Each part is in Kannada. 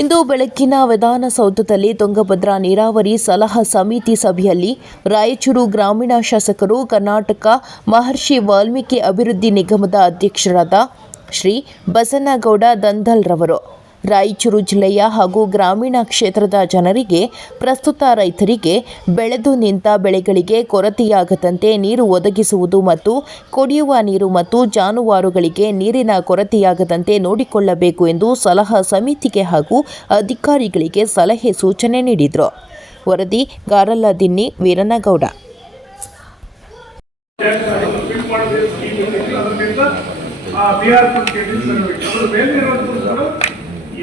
ಇಂದು ಬೆಳಗ್ಗಿನ ವಿಧಾನಸೌಧದಲ್ಲಿ ತುಂಗಭದ್ರಾ ನೀರಾವರಿ ಸಲಹಾ ಸಮಿತಿ ಸಭೆಯಲ್ಲಿ ರಾಯಚೂರು ಗ್ರಾಮೀಣ ಶಾಸಕರು, ಕರ್ನಾಟಕ ಮಹರ್ಷಿ ವಾಲ್ಮೀಕಿ ಅಭಿವೃದ್ಧಿ ನಿಗಮದ ಅಧ್ಯಕ್ಷರಾದ ಶ್ರೀ ಬಸನಗೌಡ ದಂಧಲ್ ರವರು ರಾಯಚೂರು ಜಿಲ್ಲೆಯ ಹಾಗೂ ಗ್ರಾಮೀಣ ಕ್ಷೇತ್ರದ ಜನರಿಗೆ, ಪ್ರಸ್ತುತ ರೈತರಿಗೆ ಬೆಳೆದು ನಿಂತ ಬೆಳೆಗಳಿಗೆ ಕೊರತೆಯಾಗದಂತೆ ನೀರು ಒದಗಿಸುವುದು ಮತ್ತು ಕುಡಿಯುವ ನೀರು ಮತ್ತು ಜಾನುವಾರುಗಳಿಗೆ ನೀರಿನ ಕೊರತೆಯಾಗದಂತೆ ನೋಡಿಕೊಳ್ಳಬೇಕು ಎಂದು ಸಲಹಾ ಸಮಿತಿಗೆ ಹಾಗೂ ಅಧಿಕಾರಿಗಳಿಗೆ ಸಲಹೆ ಸೂಚನೆ ನೀಡಿದರು. ವರದಿ ಗಾರಲ್ಲದಿನ್ನಿ ವೀರನಗೌಡ.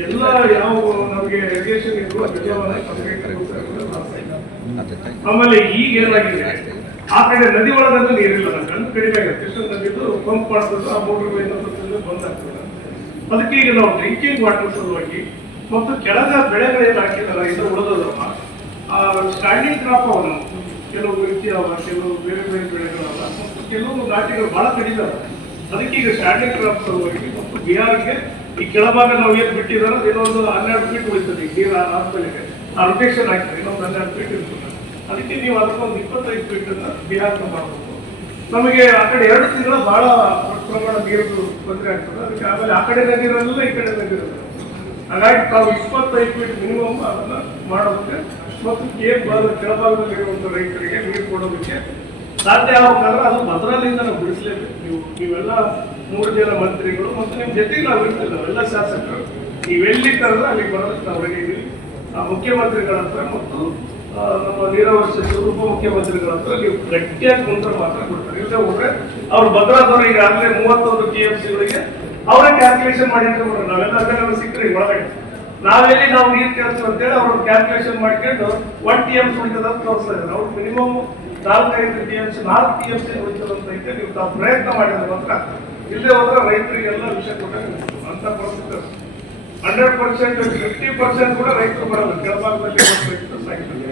ಎಲ್ಲ ಯಾವ ನಮಗೆ ರೆಗ್ಯುಲೇಷನ್ ಇರುವ ಆಮೇಲೆ ಈಗ ಏನಾಗಿದೆ, ಆ ಕಡೆ ನದಿ ಒಳಗಂದ್ರೆ ನೀರಿಲ್ಲ, ನನ್ನ ಕಡಿಮೆ ಆಗುತ್ತೆ. ಎಷ್ಟು ನದಿದು ಪಂಪ್ ಮಾಡ್ಬೋದು, ಆ ಮೋಟರ್ ಬಂದ್ ಆಗ್ತದೆ. ಅದಕ್ಕೆ ಈಗ ನಾವು ಡ್ರಿಂಕಿಂಗ್ ವಾಟರ್ ಸಲುವಾಗಿ ಮತ್ತು ಕೆಳಗ ಬೆಳೆಗಳೇನು ಹಾಕಿದಾರ ಇದು ಉಳಿದದಲ್ಲ, ಸ್ಟ್ಯಾಂಡಿಂಗ್ ಕ್ರಾಪ್ ಅವ, ನಾವು ಕೆಲವು ರೀತಿಯ ಕೆಲವು ಬೇರೆ ಬೇರೆ ಬೆಳೆಗಳಲ್ಲ ಮತ್ತು ಕೆಲವು ನಾಟಿಗಳು ಬಹಳ ಕಡಿಮೆ. ಅದಕ್ಕೆ ಈಗ ಸ್ಟ್ಯಾಂಡಿಂಗ್ ಕ್ರಾಪ್ ಸಲುವಾಗಿ ಮತ್ತು ಬಿಹಾರ್ಗೆ ಈ ಕೆಳಭಾಗ ನಾವು ಏನು ಬಿಟ್ಟಿದಾರೋ ಇನ್ನೊಂದು 12 ಫೀಟ್ ಉಳಿತದೆ. ನೀರು ಆದ್ಮೇಲೆ ಆ ರೊಟೇಷನ್ ಆಗ್ತದೆ, ಇನ್ನೊಂದು 12 ಫೀಟ್ ಇರ್ತದೆ. ಅದಕ್ಕೆ ನೀವು ಅದಕ್ಕೊಂದು 25 ಫೀಟ್ ಬಿಹಾರ್ನ ಮಾಡಬಹುದು. ನಮಗೆ ಆ ಕಡೆ 2 ತಿಂಗಳು ಬಹಳ ಪ್ರಮಾಣ ನೀರು ತೊಂದರೆ ಆಗ್ತದೆ. ಅದಕ್ಕೆ ಆಮೇಲೆ ಆ ಕಡೆ ನದಿರಲ್ಲ, ಈ ಕಡೆ ನದಿರಲ್ಲ. ಹಾಗಾಗಿ ತಾವು 25 ಫೀಟ್ ಮಿನಿಮಮ್ ಅದನ್ನ ಮಾಡೋದಕ್ಕೆ ಮತ್ತು ಕೆಳಭಾಗದಲ್ಲಿರುವಂಥ ರೈತರಿಗೆ ನೀರು ಕೊಡೋದಕ್ಕೆ ಸಾಧ್ಯ ಆಗಬೇಕಾದ್ರೆ ಅದು ಭದ್ರಲ್ಲಿಂದ ನಾವು ಬಿಡಿಸಲೇಬೇಕು. ನೀವೆಲ್ಲ 3 ಜನ ಮಂತ್ರಿಗಳು ಮತ್ತು ನಿಮ್ಮ ಜೊತೆಗೆ ನಾವು ಇರ್ತಿಲ್ಲ, ನಾವೆಲ್ಲ ಶಾಸಕರು, ನೀವೆಲ್ಲಿ ಕರೆದ್ರೆ ಅಲ್ಲಿ ಬರೋದಕ್ಕೆ ನಾವು ರೆಡಿ ಇದ್ದೀವಿ. ಮುಖ್ಯಮಂತ್ರಿಗಳ ಹತ್ರ ಮತ್ತು ನಮ್ಮ ನೀರಾವರಿ ಸಚಿವರು, ಉಪಮುಖ್ಯಮಂತ್ರಿಗಳ ಹತ್ರ ನೀವು ಗಟ್ಟಿಯಾಗಿ ಕುಂತ್ರೆ ಮಾತ್ರ ಕೊಡ್ತಾರೆ. ಇಲ್ಲ ಹೋದ್ರೆ ಅವ್ರು ಭದ್ರಾದವರು ಈಗಾಗಲೇ 31 TMCಗಳಿಗೆ ಅವರೇ ಕ್ಯಾಲ್ಕುಲೇಷನ್ ಮಾಡಿರ್ತಾರೆ. ನಾವೆಲ್ಲ ಅದನ್ನೆಲ್ಲ ಸಿಕ್ಕರೆ ಒಳಗಡೆ ನಾವೆಲ್ಲಿ ನಾವು ನೀರು ಕೇಳ್ತೀವಿ ಅಂತೇಳಿ ಅವ್ರ ಕ್ಯಾಲ್ಕುಲೇಷನ್ ಮಾಡ್ಕೊಂಡು 1 TMC ಉಳಿತದ ಅಂತ ತೋರಿಸ್ತಾ ಇದ್ದಾರೆ. ಅವ್ರು ಮಿನಿಮಮ್ 4-5 TMC 4 TMC ಉಳಿತದಂತ ಐತೆ. ನೀವು ತಾವು ಪ್ರಯತ್ನ ಮಾಡಿದ್ರೆ ಮಾತ್ರ. ಇಲ್ಲೇ ಹೋದ್ರೆ ರೈತರಿಗೆಲ್ಲ ವಿಷಯ ಕೊಟ್ಟಾಗ ಅಂತ ಪರಿಸ್ಥಿತಿ 100%, 50% ಕೂಡ ರೈತರು ಬರೋದು. ಕೆಳಭಾಗದಲ್ಲಿ ರೈತರು ಸಾಕಿದ್ದಾರೆ.